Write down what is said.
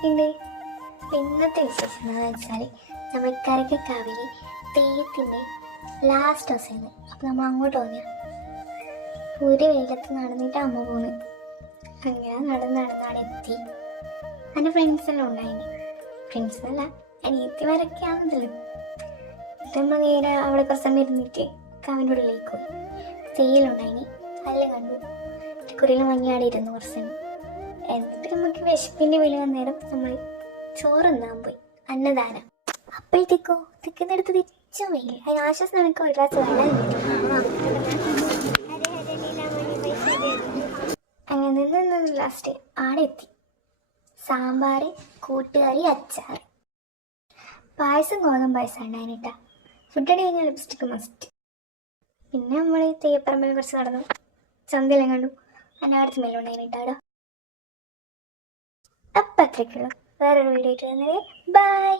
എന്തൊക്കെയുണ്ട്? ഇന്നത്തെ വിശേഷം എന്ന് വെച്ചാൽ നമ്മൾ കരകക്കാവിലെ തെയ്യത്തിൻ്റെ ലാസ്റ്റ് ദിവസമാണ്. അപ്പം നമ്മൾ അങ്ങോട്ട് പോകാൻ ഒരു വെയിലത്ത് നടന്നിട്ട് അമ്മ പോകുന്നത്. അങ്ങനെ നടന്നാണ് എത്തി. എൻ്റെ ഫ്രണ്ട്സെല്ലാം ഉണ്ടായിന്. ഫ്രണ്ട്സല്ല അനിയത്തിമാരൊക്കെ ആണെന്നല്ലോ. നമ്മൾ നേരെ അവിടെ കുറച്ച് സമയം ഇരുന്നിട്ട് കാവിൻ്റെ ഉള്ളിലേക്ക് പോയി. തെയ്യലുണ്ടായിന്, അതെല്ലാം കണ്ടു. കുറിയിലും മഞ്ഞാടി ഇരുന്നു കുറച്ച് സമയം. എന്നിട്ട് നമുക്ക് വിശപ്പിൻ്റെ വിളി വന്നേരം നമ്മൾ ചോറുന്നാൻ പോയി, അന്നദാനം. അപ്പോഴത്തേക്കോ തിക്കുന്നെടുത്ത് തിരിച്ചും വെയിൽ. അതിന് ആശ്വാസം നമുക്ക് ഒരു ഗ്ലാസ് വെള്ളം അങ്ങനെ നിന്ന് ലാസ്റ്റ് ആടെ എത്തി. സാമ്പാർ, കൂട്ടുകറി, അച്ചാർ, പായസം, ഗോതമ്പ് പായസം ഉണ്ടായിട്ടാ. ഫുഡ് അടി കഴിഞ്ഞാൽ ലിപ്സ്റ്റിക്ക് മസ്റ്റ്. പിന്നെ നമ്മൾ തെയ്യപ്പറമ്പിൽ കുറച്ച് നടന്നു, ചന്തയെല്ലാം കണ്ടു. അതിനടുത്ത് സ്മെല്ലുണ്ടായിട്ടാടാ. അപ്പം അത്രയ്ക്കുള്ളൂ. വേറൊരു വീഡിയോ ആയിട്ട് വന്നത്. ബൈ.